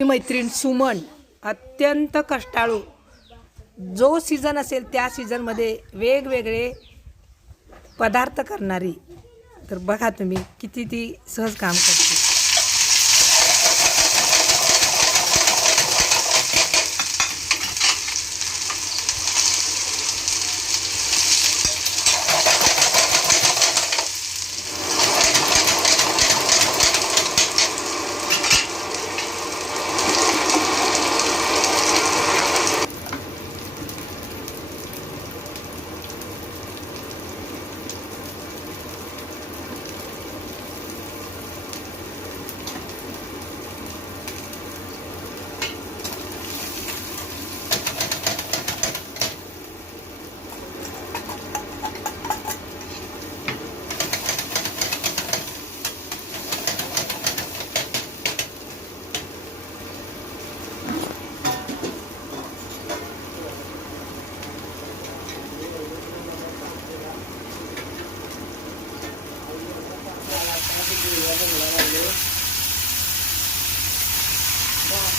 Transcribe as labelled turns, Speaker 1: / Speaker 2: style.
Speaker 1: मैत्रीण सुमन अत्यंत कष्टाळू. जो सीझन असेल त्या सीझनमध्ये वेगवेगळे पदार्थ करणारी. तर बघा तुम्ही किती ती सहज काम करते.